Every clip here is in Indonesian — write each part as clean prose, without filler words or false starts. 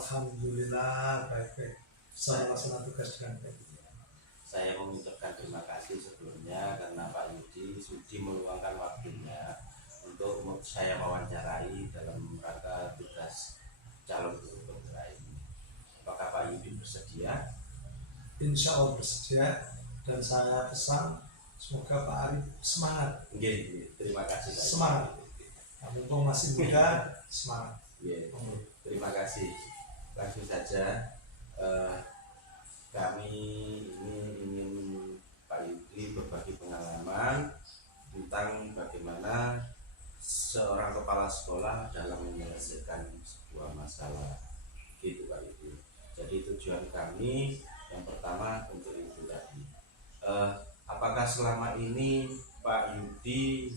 Alhamdulillah baik-baik. Saya melaksanakan tugas dengan baik. Saya mengucapkan terima kasih sebelumnya karena Pak Yudi sudi meluangkan waktunya untuk saya wawancarai dalam rangka tugas calon guru penggerak ini. Apakah Pak Yudi bersedia? Insya Allah bersedia, dan saya pesan semoga Pak Arif semangat. Terima kasih Pak. Semangat. Mumpung masih muda, semangat. Terima kasih. Langsung saja kami ini ingin Pak Yudi berbagi pengalaman tentang bagaimana seorang kepala sekolah dalam menyelesaikan sebuah masalah, gitu Pak Yudi. Jadi tujuan kami yang pertama untuk itu tadi, apakah selama ini Pak Yudi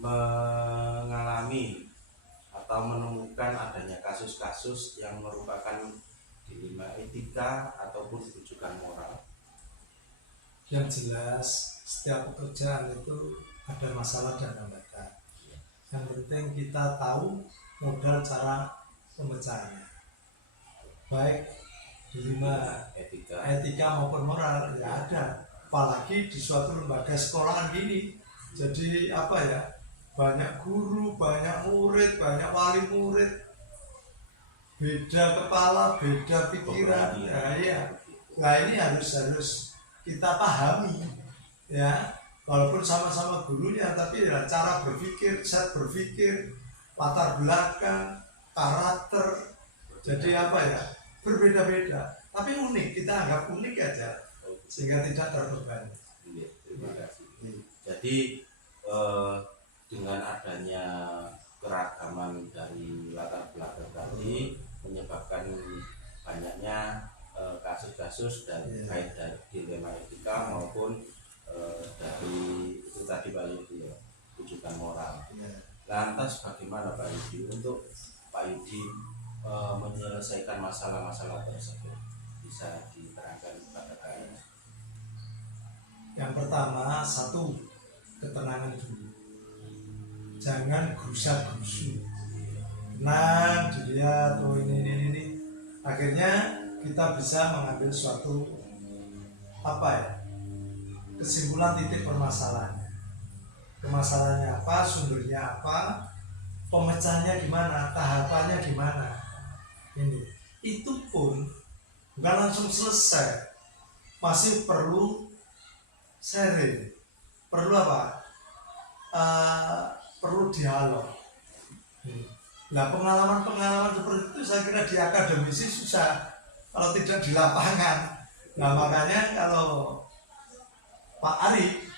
mengalami atau menemukan adanya kasus-kasus yang merupakan dilema etika ataupun rujukan moral? Yang jelas setiap pekerjaan itu ada masalah dan hambatan. Yang penting kita tahu modal cara pemecahannya, baik dilema etika maupun moral ya ada. Apalagi di suatu lembaga sekolahan gini, jadi apa ya, banyak guru, banyak murid, banyak wali murid, beda kepala, beda pikiran. Nah ini harus kita pahami ya, walaupun sama-sama gurunya, tapi ya cara berpikir, set berpikir, latar belakang, karakter, jadi apa ya, berbeda-beda, tapi unik, kita anggap unik aja sehingga tidak terbebani. Terima kasih. Jadi dengan adanya keragaman dari latar belakang tadi menyebabkan banyaknya kasus-kasus dan baik dari dilema etika maupun dari itu tadi Pak Yudi ya, rujukan moral. Lantas bagaimana Pak Yudi untuk Pak Yudi menyelesaikan masalah-masalah tersebut, bisa diterangkan kepada kami? Yang pertama, satu, ketenangan dulu, jangan gerusa-gerusu, tenang dilihat, oh ini akhirnya kita bisa mengambil suatu apa ya, kesimpulan titik permasalahannya apa, sumbernya apa, pemecahannya gimana, tahapannya gimana. Ini itu pun bukan langsung selesai, masih perlu sharing, perlu apa, perlu dialog. Nah pengalaman seperti itu saya kira di akademisi susah kalau tidak di lapangan. Nah makanya kalau Pak Arif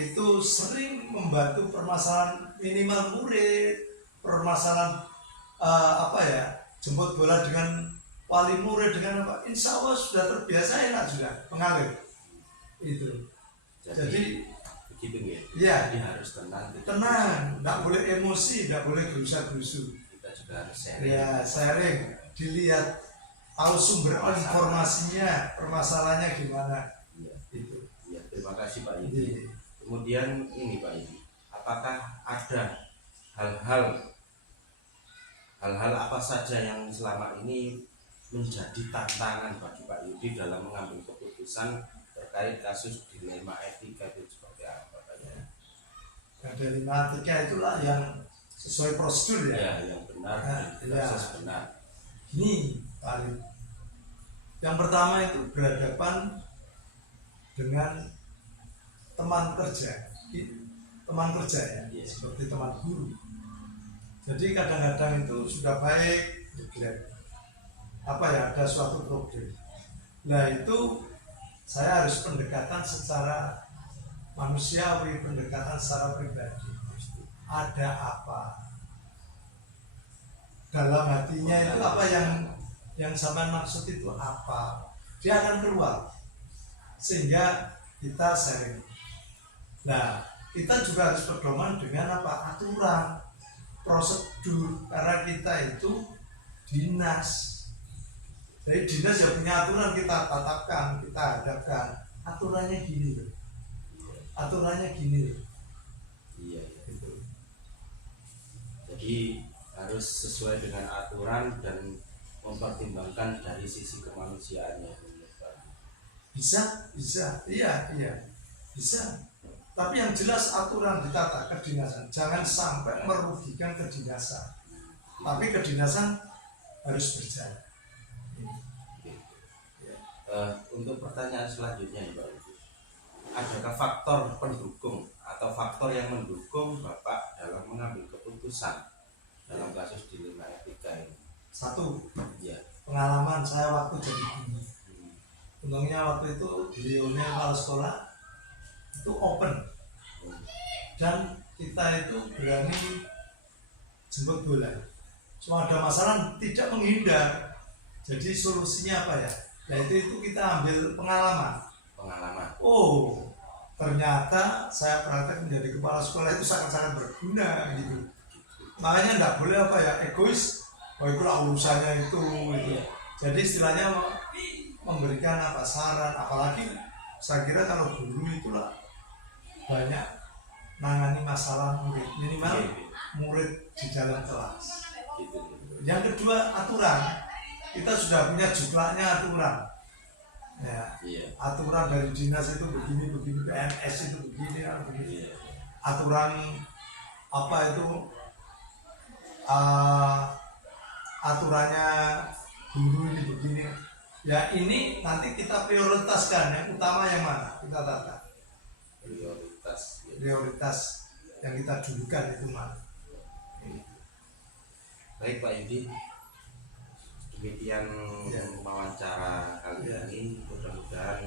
itu sering membantu permasalahan minimal murid, permasalahan apa ya, jemput bola dengan wali murid dengan apa, insya Allah sudah terbiasa, enak sudah mengalir itu. Jadi begitu ya, jadi harus tenang, tidak boleh emosi, tidak boleh gerusa-gerusu. Kita juga harus sharing. Ya, sharing, dilihat, tahu sumber informasinya, permasalahannya gimana. Itu. Ya, terima kasih Pak Yudi. Kemudian ini Pak Yudi, apakah ada hal-hal apa saja yang selama ini menjadi tantangan bagi Pak Yudi dalam mengambil keputusan terkait kasus dilema etika itu seperti apa Pak Yudi? Yang dilema etika itulah yang sesuai prosedur ya, yang benar, proses benar. Ini paling yang pertama itu berhadapan dengan teman kerja ya, seperti teman guru. Jadi kadang-kadang itu sudah baik, apa ya, ada suatu problem. Nah itu saya harus pendekatan secara manusiawi, pendekatan secara pribadi. Ada apa dalam hatinya itu, apa yang sampai maksud itu apa, dia akan keluar sehingga kita sharing. Nah kita juga harus berdoman dengan apa, aturan, prosedur, karena kita itu dinas. Jadi dinas ya punya aturan, kita tatapkan, kita hadapkan, aturannya gini loh, aturannya gini loh. Iya. Jadi harus sesuai dengan aturan dan mempertimbangkan dari sisi kemanusiaannya. Bisa, iya, bisa. Tapi yang jelas aturan ditata kedinasan, jangan sampai merugikan kedinasan. Tapi kedinasan harus berjalan. Untuk pertanyaan selanjutnya ya Pak Ibu, adakah faktor pendukung atau faktor yang mendukung Bapak dalam mengambil keputusan dalam kasus dilema etika ini? Satu, Ya. pengalaman saya waktu jadi guru. Untungnya waktu itu beliaunya kepala sekolah itu open, dan kita itu berani jemput bola. Cuma ada masalah tidak menghindar. Jadi solusinya apa ya? Yaitu itu kita ambil pengalaman. Oh, ternyata saya praktek menjadi kepala sekolah itu sangat-sangat berguna gitu. Makanya tidak boleh apa ya, egois. Oh, itulah urusannya itu. Jadi istilahnya memberikan apa saran, apalagi saya kira kalau guru itulah banyak nangani masalah murid, minimal murid di dalam kelas. Yang kedua, aturan. Kita sudah punya juklaknya aturan. Ya, aturan dari dinas itu begini, PNS itu begini. Aturan apa itu? Aturannya guru ini begini. Ya, ini nanti kita prioritaskan, yang utama yang mana kita tata. Prioritas yang kita dulukan itu mana. Baik Pak Yudi, demikian wawancara kali ini. Mudah-mudahan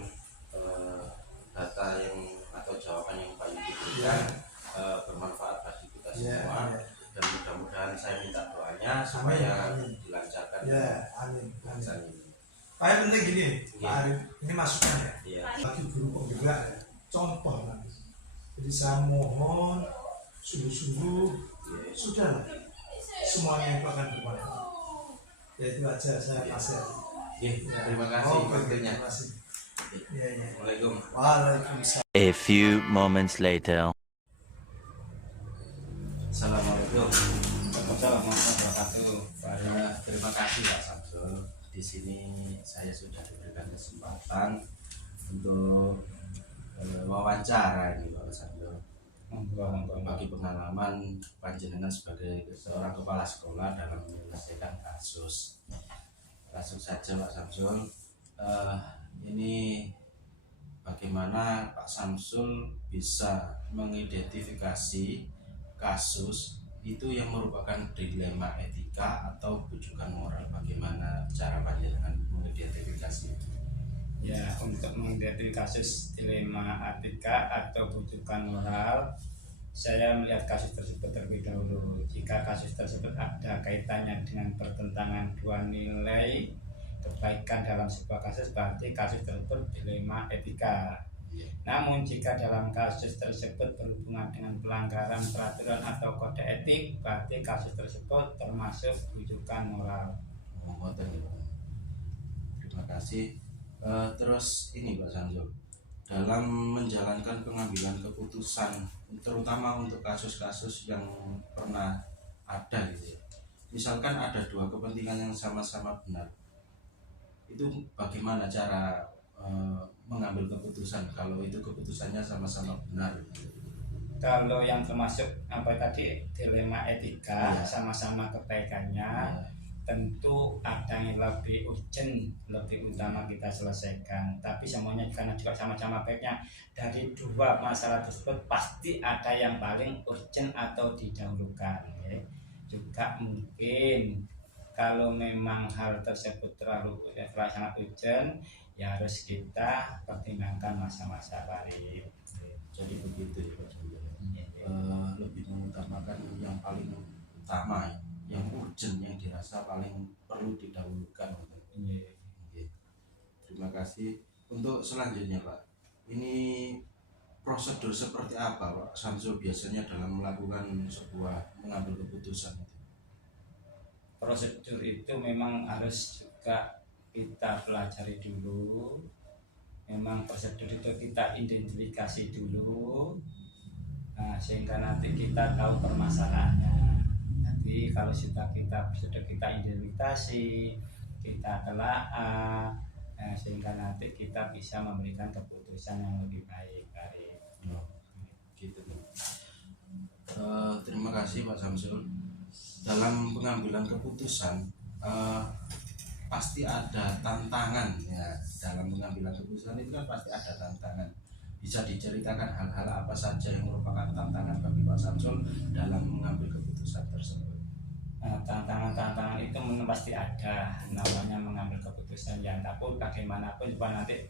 data yang atau jawaban yang Pak Yudi berikan bermanfaat bagi kita semua. Dan mudah-mudahan saya minta doanya supaya dilancarkan. Amin. Kayak penting gini, Pak Arif, ini masukan ya. Bagi guru penggerak, contoh lah. Jadi saya mohon sungguh-sungguh, sudahlah, semuanya itu akan bermanfaat. Ya itu aja saya kasih. Terima kasih waktunya. Assalamualaikum. Waalaikumsalam. A few moments later. Assalamualaikum warahmatullahi wabarakatuh. Terima kasih Pak Samsul. Di sini saya sudah diberikan kesempatan untuk wawancara ini Pak Samsul. Bagi pengalaman panjenengan sebagai seorang kepala sekolah dalam menyelesaikan kasus. Langsung saja Pak Samsul, ini bagaimana Pak Samsul bisa mengidentifikasi kasus itu yang merupakan dilema etika atau bujukan moral? Bagaimana cara panjenengan mengidentifikasi itu? Ya, untuk mengidentifikasi dilema etika atau bujukan moral, saya melihat kasus tersebut terlebih dahulu. Jika kasus tersebut ada kaitannya dengan pertentangan dua nilai kebaikan dalam sebuah kasus, berarti kasus tersebut dilema etika. Namun jika dalam kasus tersebut berhubungan dengan pelanggaran peraturan atau kode etik, berarti kasus tersebut termasuk bujukan moral. Terima kasih. Terus ini Pak Samsul, dalam menjalankan pengambilan keputusan, terutama untuk kasus-kasus yang pernah ada gitu ya, misalkan ada dua kepentingan yang sama-sama benar, itu bagaimana cara mengambil keputusan kalau itu keputusannya sama-sama benar? Kalau yang termasuk apa tadi dilema etika, sama-sama kebaikannya, tentu ada yang lebih urgent, lebih utama kita selesaikan. Tapi semuanya karena juga sama-sama baiknya, dari dua masalah tersebut pasti ada yang paling urgent atau didahulukan. Juga mungkin kalau memang hal tersebut terlalu sangat urgent, ya harus kita pertimbangkan masa-masa lain. Jadi begitu ya Pak Samsul. Lebih mengutamakan yang paling utama, yang urgent, yang dirasa paling perlu didahulukan. Terima kasih. Untuk selanjutnya Pak, ini prosedur seperti apa Pak Samsul biasanya dalam melakukan sebuah mengambil keputusan? Prosedur itu memang harus juga kita pelajari dulu. Memang prosedur itu kita identifikasi dulu, sehingga nanti kita tahu permasalahannya. Jadi kalau sudah kita identifikasi, kita telaah, sehingga nanti kita bisa memberikan keputusan yang lebih baik dari Gitu. Terima kasih Pak Samsul. Dalam pengambilan keputusan pasti ada tantangan ya. Dalam pengambilan keputusan itu kan pasti ada tantangan. Bisa diceritakan hal-hal apa saja yang merupakan tantangan bagi Pak Samsul dalam mengambil keputusan tersebut? Tantangan-tantangan itu pasti ada, namanya mengambil keputusan yang tapi bagaimanapun juga nanti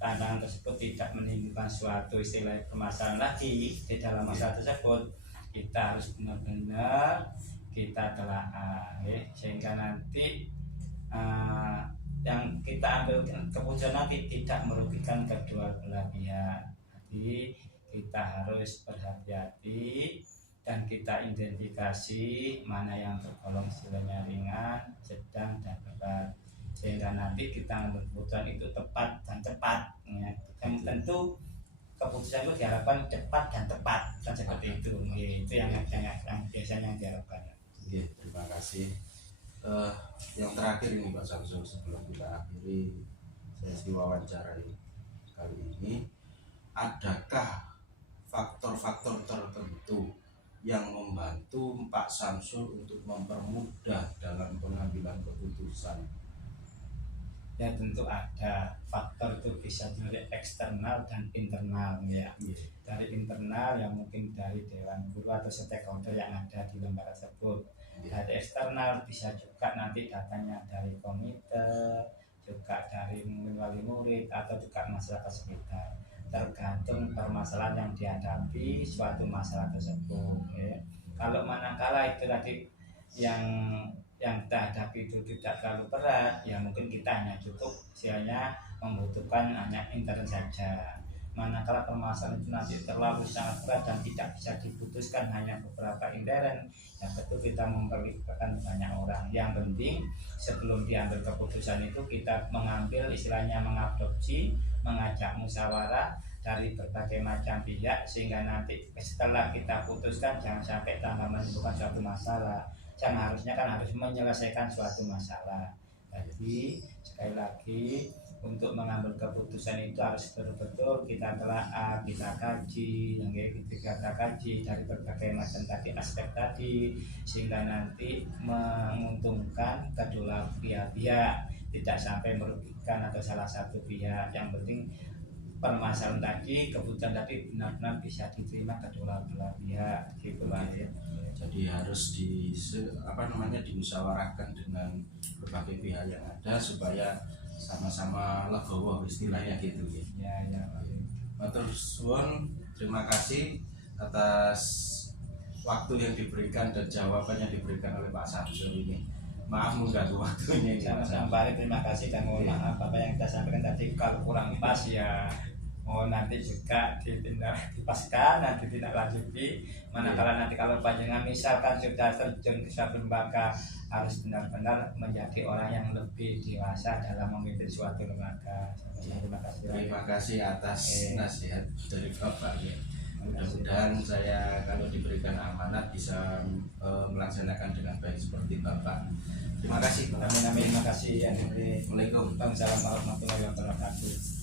tantangan tersebut tidak menimbulkan suatu istilah permasalahan lagi di dalam masalah tersebut. Kita harus benar-benar kita telaah sehingga nanti yang kita ambil keputusan nanti tidak merugikan kedua belah pihak. Jadi kita harus berhati-hati dan kita identifikasi mana yang tergolong istilahnya ringan, sedang, dan berat, sehingga nanti kita ambil keputusan itu tepat dan cepat ya. Dan tentu keputusan itu diharapkan cepat dan tepat dan seperti itu. Itu yang biasanya yang diharapkan. Terima kasih. Yang terakhir ini Pak Samsul, sebelum kita akhiri sesi wawancara kali ini, adakah faktor-faktor tertentu yang membantu Pak Samsul untuk mempermudah dalam pengambilan keputusan? Ya tentu ada. Faktor itu bisa dari eksternal dan internal ya. Dari internal yang mungkin dari dewan guru atau stakeholder yang ada di lembaga tersebut. Dari eksternal bisa juga nanti datanya dari komite, juga dari mungkin wali murid atau juga masyarakat sekitar, tergantung permasalahan yang dihadapi suatu masalah tersebut ya. Kalau manakala itu tadi yang kita hadapi itu tidak terlalu berat, ya mungkin kita hanya cukup istilahnya membutuhkan hanya intern saja. Manakala permasalahan itu nanti terlalu sangat berat dan tidak bisa diputuskan hanya beberapa intern, ya tentu kita memperlibatkan banyak orang. Yang penting sebelum diambil keputusan itu kita mengambil istilahnya mengadopsi, mengajak musyawarah dari berbagai macam pihak, sehingga nanti setelah kita putuskan jangan sampai tambah menimbulkan suatu masalah. Yang harusnya kan harus menyelesaikan suatu masalah. Jadi sekali lagi untuk mengambil keputusan itu harus betul-betul kita telaah, kita kaji, kita kaji dari berbagai macam tadi aspek tadi, sehingga nanti menguntungkan kedua pihak, tidak sampai merugikan atau salah satu pihak. Yang penting permasalahan tadi, keputusan tadi benar-benar bisa diterima kedua belah pihak, gitu lah ya. Jadi harus dimusyawarahkan dengan berbagai pihak yang ada supaya sama-sama legowo istilahnya gitu ya. Matur suwun, terima kasih atas waktu yang diberikan dan jawaban yang diberikan oleh Pak Samsul ini. Maaf mengganggu waktunya ini. Sama-sama, terima kasih dan mohon maaf apa yang kita sampaikan tadi kalau kurang pas ya nanti juga dipaskan, nanti tidak lanjuti. Manakala nanti kalau panjenengan misalkan sudah terjun ke suatu lembaga, harus benar-benar menjadi orang yang lebih dewasa dalam memimpin suatu lembaga. Terima kasih atas nasihat dari Bapak ya. Mudah-mudahan saya kalau diberikan amanat bisa melaksanakan dengan baik seperti Bapak. Terima kasih. Amin, terima kasih. Assalamualaikum. Waalaikumsalam warahmatullahi wabarakatuh.